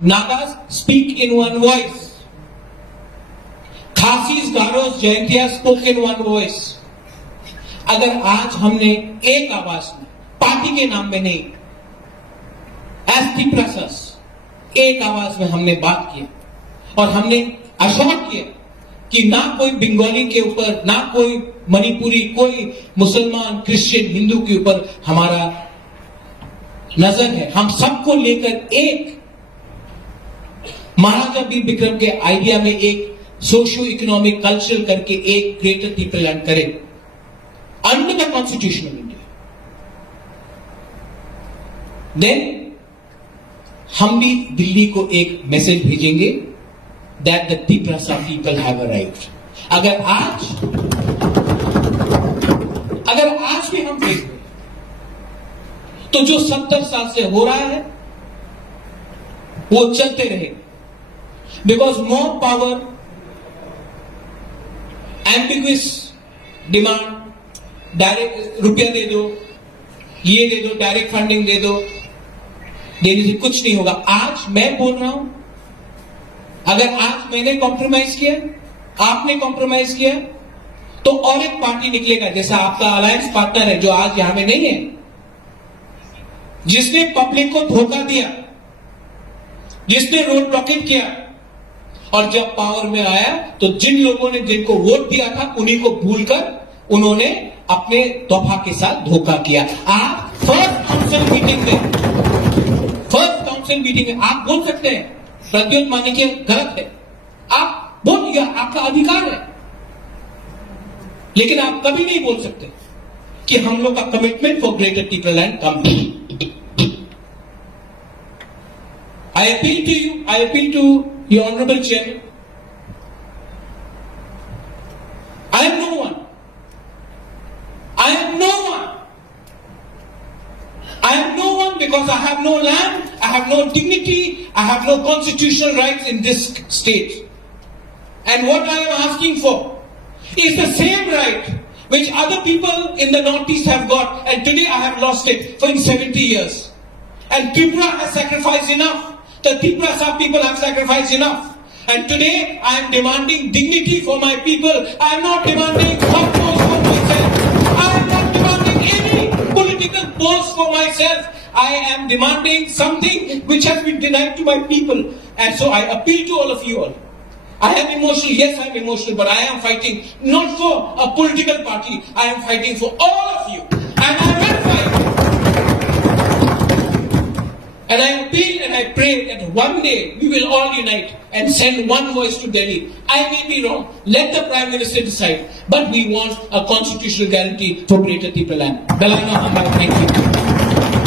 Nagas speak in one voice. Khasis, Garos, Jaintiya spoke in one voice. अगर आज हमने एक आवाज में, पार्टी के नाम में नहीं, एज दी प्रोसेस, एक आवाज में हमने बात किया और हमने अश्योर किया कि ना कोई बंगाली के ऊपर, ना कोई मणिपुरी, कोई मुसलमान, क्रिश्चियन, हिंदू के ऊपर हमारा नजर है। हम सबको लेकर एक महाराजा बी विक्रम के आइडिया में एक सोशियो इकोनॉमिक कल्चरल करके एक ग्रेटर पीपल लैंड करें under the constitution of India. Then हम भी दिल्ली को एक मैसेज भेजेंगे that the Tiprasa people have arrived. अगर आज भी हम देखें तो जो 70 साल से हो रहा है वो चलते रहे, because more power, ambiguous demand, direct रुपया दे दो, ये दे दो, डायरेक्ट फंडिंग दे दो, देने से कुछ नहीं होगा। आज मैं बोल रहा हूं, अगर आज मैंने कॉम्प्रोमाइज किया, आपने कॉम्प्रोमाइज किया, तो और एक पार्टी निकलेगा जैसा आपका अलायंस पार्टनर है जो आज यहां में नहीं है, जिसने पब्लिक को धोखा दिया, जिसने रोड ब्लॉकेट किया, और जब पावर में आया तो जिन लोगों ने जिनको वोट दिया था उन्हीं को भूलकर उन्होंने अपने तोहफा के साथ धोखा किया। आप फर्स्ट काउंसिल मीटिंग में आप बोल सकते हैं प्रद्योत मानिक्य गलत है, आप बोलिए, आपका अधिकार है, लेकिन आप कभी नहीं बोल सकते कि हम लोग का commitment for greater people and company. I appeal to you, I appeal to your Honorable Chairman. I am no one. I am no one. I am no one because I have no land, I have no dignity, I have no constitutional rights in this state. And what I am asking for is the same right which other people in the Northeast have got, and today I have lost it for 70 years. And Tripura has sacrificed enough. The Tiprasa people have sacrificed enough. And today I am demanding dignity for my people. I am not demanding one post for myself. I am not demanding any political post for myself. I am demanding something which has been denied to my people. And so I appeal to all of you all. I am emotional, yes I am emotional, but I am fighting not for a political party. I am fighting for all of you. And I will fight. And I appeal and I pray that one day we will all unite and send one voice to Delhi. I may be wrong. Let the Prime Minister decide. But we want a constitutional guarantee for Greater Tipaland. Dalana Hambai, thank you.